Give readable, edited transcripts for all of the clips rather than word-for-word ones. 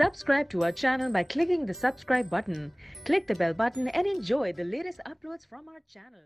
Subscribe to our channel by clicking the subscribe button. Click the bell button and enjoy the latest uploads from our channel.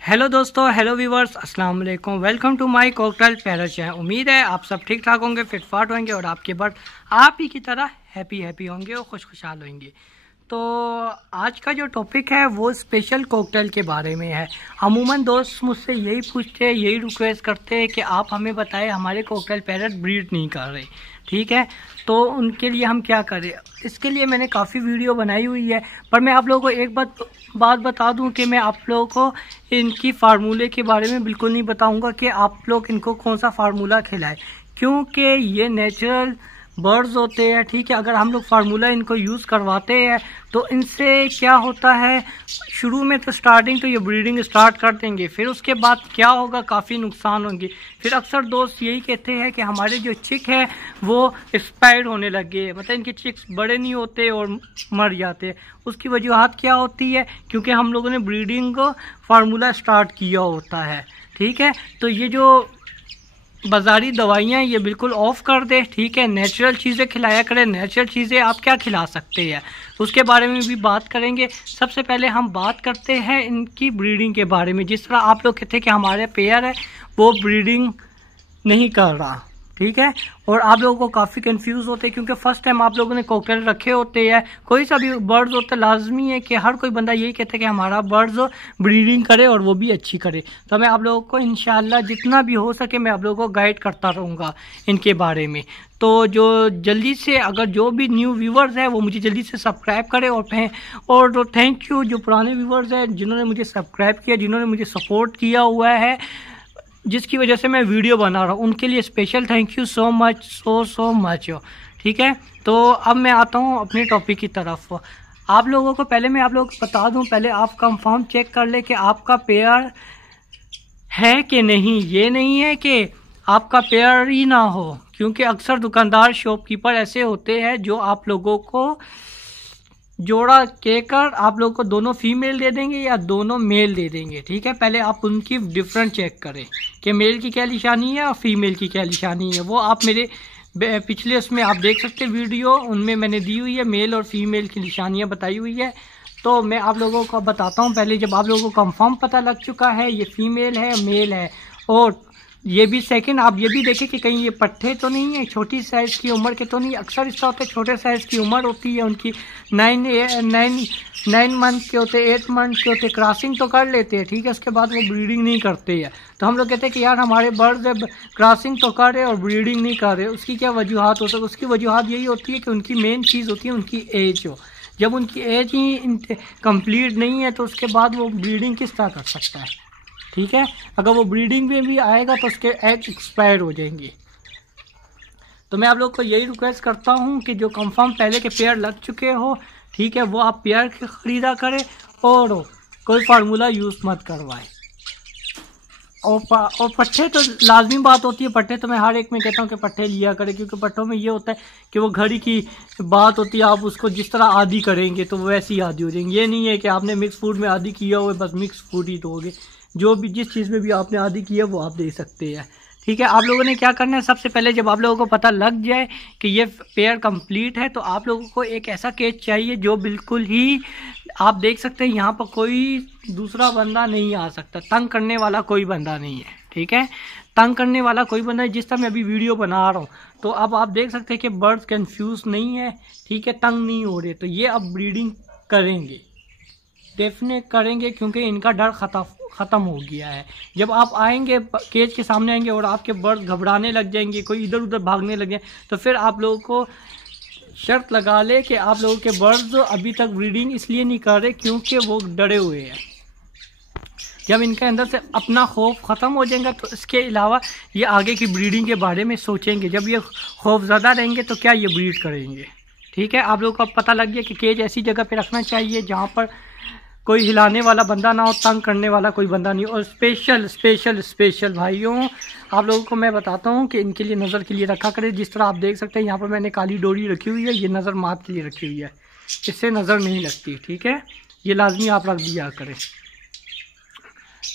Hello दोस्तों, hello viewers, अस्सलाम वालेकुम। Welcome to my cocktail पैरा channel. उम्मीद है आप सब ठीक ठाक होंगे, फिट फाट होंगे और आपके बर्ड आप ही की तरह हैप्पी होंगे और खुशहाल होंगे। तो आज का जो टॉपिक है वो स्पेशल कॉकटेल के बारे में है। अमूमन दोस्त मुझसे यही पूछते हैं, यही रिक्वेस्ट करते हैं कि आप हमें बताएं, हमारे कॉकटेल पैरट ब्रीड नहीं कर रहे, ठीक है, तो उनके लिए हम क्या करें। इसके लिए मैंने काफ़ी वीडियो बनाई हुई है, पर मैं आप लोगों को एक बात बता दूं कि मैं आप लोगों को इनकी फार्मूले के बारे में बिल्कुल नहीं बताऊंगा कि आप लोग इनको कौन सा फार्मूला खिलाएं, क्योंकि ये नेचुरल बर्ड्स होते हैं, ठीक है। अगर हम लोग फार्मूला इनको यूज़ करवाते हैं तो इनसे क्या होता है, शुरू में तो स्टार्टिंग तो ये ब्रीडिंग स्टार्ट कर देंगे, फिर उसके बाद क्या होगा, काफ़ी नुकसान होंगे। फिर अक्सर दोस्त यही कहते हैं कि हमारे जो चिक है वो एक्सपायर्ड होने लगे, मतलब इनके चिक्स बड़े नहीं होते और मर जाते। उसकी वजूहत क्या होती है, क्योंकि हम लोगों ने ब्रीडिंग को फार्मूला स्टार्ट किया होता है, ठीक है। तो ये जो बाज़ारी दवाइयाँ ये बिल्कुल ऑफ कर दे, ठीक है। नेचुरल चीज़ें खिलाया करें। नेचुरल चीज़ें आप क्या खिला सकते हैं उसके बारे में भी बात करेंगे। सबसे पहले हम बात करते हैं इनकी ब्रीडिंग के बारे में। जिस तरह आप लोग कहते हैं कि हमारे पेयर है वो ब्रीडिंग नहीं कर रहा, ठीक है, और आप लोगों को काफ़ी कंफ्यूज होते हैं क्योंकि फर्स्ट टाइम आप लोगों ने कॉकटेल रखे होते हैं। कोई सा भी बर्ड्स होता है, लाजमी है कि हर कोई बंदा यही कहता है कि हमारा बर्ड्स ब्रीडिंग करे और वो भी अच्छी करे। तो मैं आप लोगों को इंशाल्लाह जितना भी हो सके मैं आप लोगों को गाइड करता रहूँगा इनके बारे में। तो जो जल्दी से अगर जो भी न्यू व्यूवर्स हैं वो मुझे जल्दी से सब्सक्राइब करें और थैंक यू जो पुराने व्यूवर्स हैं जिन्होंने मुझे सब्सक्राइब किया, जिन्होंने मुझे सपोर्ट किया हुआ है, जिसकी वजह से मैं वीडियो बना रहा हूँ, उनके लिए special thank you so much, so much, ठीक है। तो अब मैं आता हूँ अपने टॉपिक की तरफ। आप लोगों को पहले मैं आप लोगों को बता दूँ, पहले आप कंफर्म चेक कर ले कि आपका पेयर है कि नहीं। ये नहीं है कि आपका पेयर ही ना हो, क्योंकि अक्सर दुकानदार शॉपकीपर ऐसे होते हैं जो आप लोगों को जोड़ा कहकर आप लोगों को दोनों फीमेल दे देंगे या दोनों मेल दे देंगे, ठीक है। पहले आप उनकी डिफरेंट चेक करें कि मेल की क्या निशानी है और फीमेल की क्या निशानी है। वो आप मेरे पिछले उसमें आप देख सकते हैं वीडियो, उनमें मैंने दी हुई है मेल और फीमेल की निशानियाँ बताई हुई है। तो मैं आप लोगों को बताता हूँ। पहले जब आप लोगों को कंफर्म पता लग चुका है ये फीमेल है मेल है, और ये भी सेकंड आप ये भी देखें कि कहीं ये पट्टे तो नहीं है, छोटी साइज़ की उम्र के तो नहीं। अक्सर इसका होता है छोटे साइज़ की उम्र होती है उनकी, 9 मंथ के होते, 8 मंथ के होते, क्रॉसिंग तो कर लेते हैं, ठीक है। उसके बाद वो ब्रीडिंग नहीं करते हैं। तो हम लोग कहते हैं कि यार हमारे बर्ड्स क्रॉसिंग तो कर रहे और ब्रीडिंग नहीं कर रहे, उसकी क्या वजूहत हो सकती है। उसकी वजूहत यही होती है कि उनकी मेन चीज़ होती है उनकी एज हो। जब उनकी एज ही कंप्लीट नहीं है तो उसके बाद वो ब्रीडिंग किस तरह कर सकता है, ठीक है। अगर वो ब्रीडिंग में भी आएगा तो उसके एग एक्सपायर हो जाएंगे। तो मैं आप लोग को यही रिक्वेस्ट करता हूँ कि जो कंफर्म पहले के पेयर लग चुके हो, ठीक है, वो आप पेयर के ख़रीदा करें और कोई फार्मूला यूज़ मत करवाएं। और पट्टे तो लाजमी बात होती है, पट्टे तो मैं हर एक में कहता हूँ कि पट्टे लिया करें, क्योंकि पट्टों में ये होता है कि वो घड़ी की बात होती है। आप उसको जिस तरह आदी करेंगे तो वैसे ही आदी हो जाएंगे। ये नहीं है कि आपने मिक्स फूड में आदी किया हुआ है बस मिक्स फूड ही दोगे। जो भी जिस चीज़ में भी आपने आदी किया वो आप दे सकते हैं, ठीक है। आप लोगों ने क्या करना है, सबसे पहले जब आप लोगों को पता लग जाए कि ये पेयर कंप्लीट है तो आप लोगों को एक ऐसा केज चाहिए जो बिल्कुल ही आप देख सकते हैं यहाँ पर कोई दूसरा बंदा नहीं आ सकता, तंग करने वाला कोई बंदा नहीं है, ठीक है। तंग करने वाला कोई बंदा है। जिस तरह मैं अभी वीडियो बना रहा हूँ तो अब आप देख सकते हैं कि बर्ड्स कंफ्यूज नहीं है, ठीक है, तंग नहीं हो रहे। तो ये अब ब्रीडिंग करेंगे, डेफिनेट करेंगे, क्योंकि इनका डर ख़त्म हो गया है। जब आप आएंगे केज के सामने आएंगे और आपके बर्ड्स घबराने लग जाएंगे, कोई इधर उधर भागने लग जाए, तो फिर आप लोगों को शर्त लगा ले कि आप लोगों के बर्ड्स अभी तक ब्रीडिंग इसलिए नहीं कर रहे क्योंकि वो डरे हुए हैं। जब इनके अंदर से अपना खौफ ख़त्म हो जाएगा तो इसके अलावा ये आगे की ब्रीडिंग के बारे में सोचेंगे। जब ये खौफ ज़्यादा रहेंगे तो क्या ये ब्रीड करेंगे, ठीक है। आप लोगों को पता लग गया कि केज ऐसी जगह पे रखना चाहिए जहाँ पर कोई हिलाने वाला बंदा ना हो, तंग करने वाला कोई बंदा नहीं। और स्पेशल भाइयों आप लोगों को मैं बताता हूँ कि इनके लिए नज़र के लिए रखा करें। जिस तरह आप देख सकते हैं यहाँ पर मैंने काली डोरी रखी हुई है, ये नज़र मात के लिए रखी हुई है, इससे नज़र नहीं लगती, ठीक है। ये लाजमी आप रख दिया करें।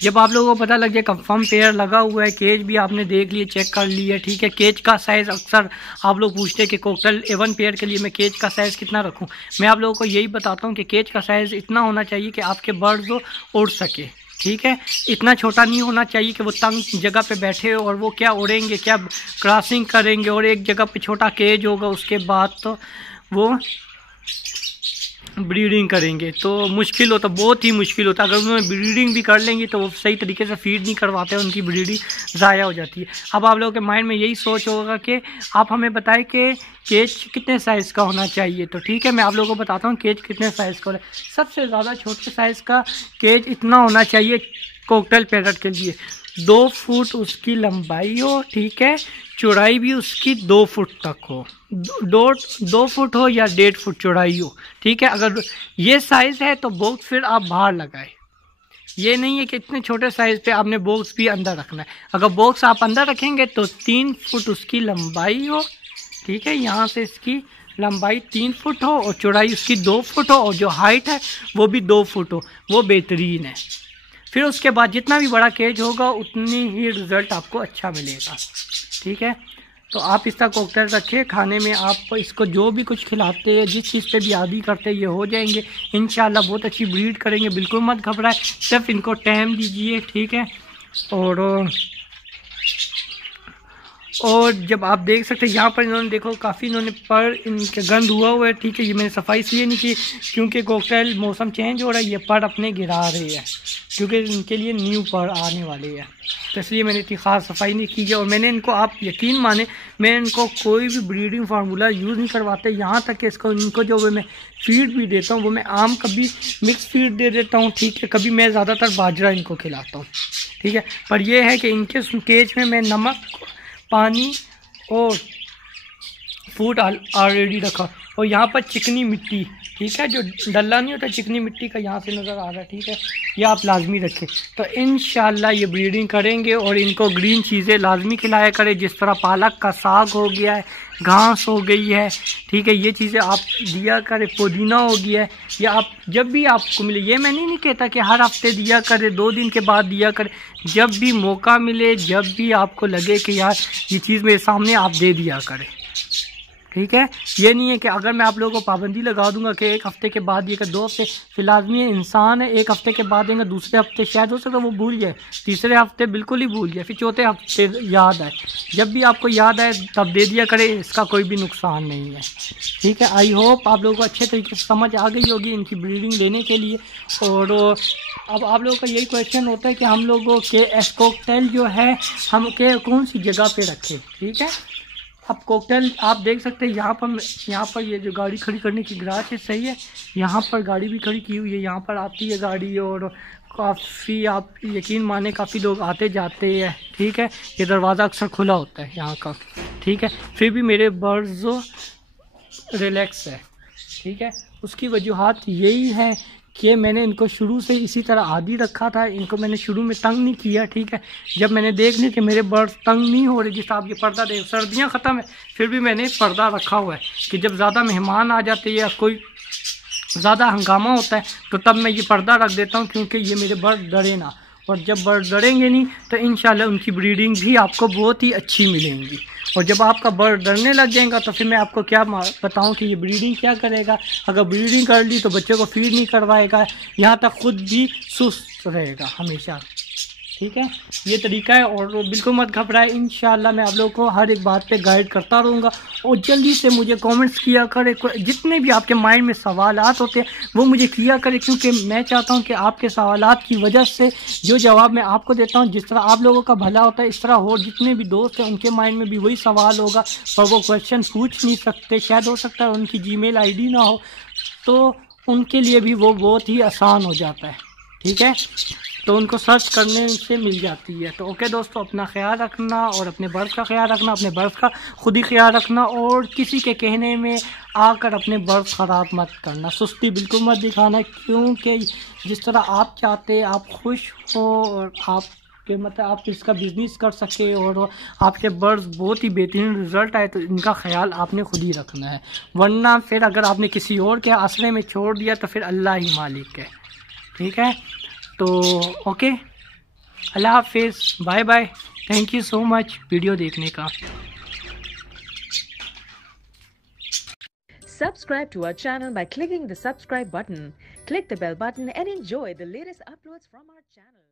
जब आप लोगों को पता लग जाए कंफर्म पेयर लगा हुआ है, केज भी आपने देख लिए, चेक कर लिया, ठीक है। केज का साइज़ अक्सर आप लोग पूछते हैं कि कोकटेल A1 पेयर के लिए मैं केज का साइज़ कितना रखूं। मैं आप लोगों को यही बताता हूं कि केज का साइज़ इतना होना चाहिए कि आपके बर्ड्स उड़ सके, ठीक है। इतना छोटा नहीं होना चाहिए कि वो तंग जगह पे बैठे और वो क्या उड़ेंगे, क्या क्रॉसिंग करेंगे, और एक जगह पे छोटा केज होगा, उसके बाद तो वो ब्रीडिंग करेंगे तो मुश्किल होता, बहुत ही मुश्किल होता। अगर उन्होंने ब्रीडिंग भी कर लेंगी तो वो सही तरीके से फीड नहीं करवाते, उनकी ब्रीडिंग ज़ाया हो जाती है। अब आप लोगों के माइंड में यही सोच होगा कि आप हमें बताएं कि केज कितने साइज़ का होना चाहिए। तो ठीक है, मैं आप लोगों को बताता हूँ केज कितने साइज़ का होना है। सबसे ज़्यादा छोटे साइज़ का केज इतना होना चाहिए कोकटेल पैरट के लिए, 2 फुट उसकी लंबाई हो, ठीक है। चौड़ाई भी उसकी 2 फुट तक हो, 2 फुट हो या 1.5 फुट चौड़ाई हो, ठीक है। अगर ये साइज़ है तो बॉक्स फिर आप बाहर लगाए। ये नहीं है कि इतने छोटे साइज़ पे आपने बॉक्स भी अंदर रखना है। अगर बॉक्स आप अंदर रखेंगे तो 3 फुट उसकी लंबाई हो, ठीक है। यहाँ से इसकी लंबाई 3 फुट हो और चौड़ाई उसकी 2 फुट हो, और जो हाइट है वो भी 2 फुट हो, वो बेहतरीन है। फिर उसके बाद जितना भी बड़ा केज होगा उतनी ही रिज़ल्ट आपको अच्छा मिलेगा, ठीक है। तो आप इसका कोकटेल रखिए, खाने में आप इसको जो भी कुछ खिलाते हैं, जिस चीज़ पे भी आदी करते हैं, ये हो जाएंगे इंशाल्लाह। बहुत अच्छी ब्रीड करेंगे, बिल्कुल मत घबराए, सिर्फ इनको टाइम दीजिए, ठीक है। और जब आप देख सकते हैं यहाँ पर इन्होंने देखो काफ़ी इन्होंने पर इनके गंद हुआ है, ठीक है। ये मैंने सफाई इसलिए नहीं की क्योंकि कोकटेल मौसम चेंज हो रहा है, ये पर अपने गिरा रहे हैं क्योंकि इनके लिए न्यू पर आने वाले हैं, तो इसलिए मैंने इतनी ख़ास सफाई नहीं की है। और मैंने इनको, आप यकीन माने, मैं इनको कोई भी ब्रीडिंग फार्मूला यूज़ नहीं करवाता, यहाँ तक कि इनको जो मैं फीड भी देता हूँ वो मैं आम कभी मिक्स फीड दे देता हूँ, ठीक है। कभी मैं ज़्यादातर बाजरा इनको खिलाता हूँ, ठीक है। पर यह है कि इनके केज में मैं नमक, पानी और फूड ऑलरेडी रखा, और यहाँ पर चिकनी मिट्टी, ठीक है, जो डल्ला नहीं होता चिकनी मिट्टी का यहाँ से नज़र आ रहा है, ठीक है। ये आप लाजमी रखें, तो इंशाल्लाह ये ब्रीडिंग करेंगे। और इनको ग्रीन चीज़ें लाजमी खिलाया करें, जिस तरह पालक का साग हो गया है, घास हो गई है, ठीक है। ये चीज़ें आप दिया करें, पुदीना हो गया है, या आप जब भी आपको मिले। ये मैं नहीं कहता कि हर हफ्ते दिया करें, 2 दिन के बाद दिया करें, जब भी मौका मिले, जब भी आपको लगे कि यार ये चीज़ मेरे सामने, आप दे दिया करें, ठीक है। ये नहीं है कि अगर मैं आप लोगों को पाबंदी लगा दूंगा कि 1 हफ्ते के बाद दिएगा, 2 हफ्ते, फिर लाजमी है इंसान है 1 हफ्ते के बाद देंगे, दूसरे हफ्ते शायद हो सकता है वो भूल जाए, तीसरे हफ्ते बिल्कुल ही भूल जाए, फिर चौथे हफ्ते याद आए। जब भी आपको याद आए तब दे दिया करें, इसका कोई भी नुकसान नहीं है, ठीक है। आई होप आप लोगों को अच्छे तरीके से समझ आ गई होगी इनकी ब्रीडिंग लेने के लिए। और अब आप लोगों का यही क्वेश्चन होता है कि हम लोगों के कोकटेल जो है हम के कौन सी जगह पे रखें, ठीक है। अब कोकटेल आप देख सकते हैं यहाँ पर ये जो गाड़ी खड़ी करने की गराज है, सही है, यहाँ पर गाड़ी भी खड़ी की हुई है, यहाँ पर आती है गाड़ी, और काफ़ी आप यकीन माने काफ़ी लोग आते जाते हैं, ठीक है। ये दरवाज़ा अक्सर खुला होता है यहाँ का, ठीक है। फिर भी मेरे बर्ड्स रिलैक्स है, ठीक है। उसकी वजूहात यही है कि मैंने इनको शुरू से इसी तरह आदी रखा था, इनको मैंने शुरू में तंग नहीं किया, ठीक है। जब मैंने देख ली कि मेरे बर्ड्स तंग नहीं हो रहे, जिस आप ये पर्दा देख, सर्दियां ख़त्म है फिर भी मैंने पर्दा रखा हुआ है कि जब ज़्यादा मेहमान आ जाते हैं या कोई ज़्यादा हंगामा होता है तो तब मैं ये पर्दा रख देता हूँ, क्योंकि ये मेरे बर्ड डरे ना। और जब बर्ड डरेंगे नहीं तो इंशाल्लाह उनकी ब्रीडिंग भी आपको बहुत ही अच्छी मिलेंगी। और जब आपका बर्ड डरने लग जाएगा तो फिर मैं आपको क्या बताऊं कि ये ब्रीडिंग क्या करेगा। अगर ब्रीडिंग कर ली तो बच्चे को फीड नहीं करवाएगा, यहाँ तक खुद भी सुस्त रहेगा हमेशा, ठीक है। ये तरीका है, और बिल्कुल मत घबराए, इंशाल्लाह मैं आप लोगों को हर एक बात पे गाइड करता रहूँगा। और जल्दी से मुझे कमेंट्स किया करें, जितने भी आपके माइंड में सवालात होते हैं वो मुझे किया करें, क्योंकि मैं चाहता हूँ कि आपके सवालात की वजह से जो जवाब मैं आपको देता हूँ, जिस तरह आप लोगों का भला होता है इस तरह हो जितने भी दोस्त हैं उनके माइंड में भी वही सवाल होगा, पर वो क्वेश्चन पूछ नहीं सकते, शायद हो सकता है उनकी जीमेल आईडी ना हो, तो उनके लिए भी वो बहुत ही आसान हो जाता है, ठीक है। तो उनको सर्च करने से मिल जाती है। तो ओके दोस्तों, अपना ख्याल रखना और अपने बर्ड्स का ख्याल रखना, अपने बर्ड्स का खुद ही ख्याल रखना, और किसी के कहने में आकर अपने बर्ड्स ख़राब मत करना, सुस्ती बिल्कुल मत दिखाना, क्योंकि जिस तरह आप चाहते आप खुश हो और आप के मतलब आप इसका बिज़नेस कर सके और आपके बर्ड्स बहुत ही बेहतरीन रिज़ल्ट आए, तो इनका ख्याल आपने खुद ही रखना है। वरना फिर अगर आपने किसी और के आसरे में छोड़ दिया तो फिर अल्लाह ही मालिक है, ठीक है। तो ओके, अल्लाह हाफिज़, bye bye. Thank you so much video देखने का। Subscribe to our channel by clicking the subscribe button. Click the bell button and enjoy the latest uploads from our channel.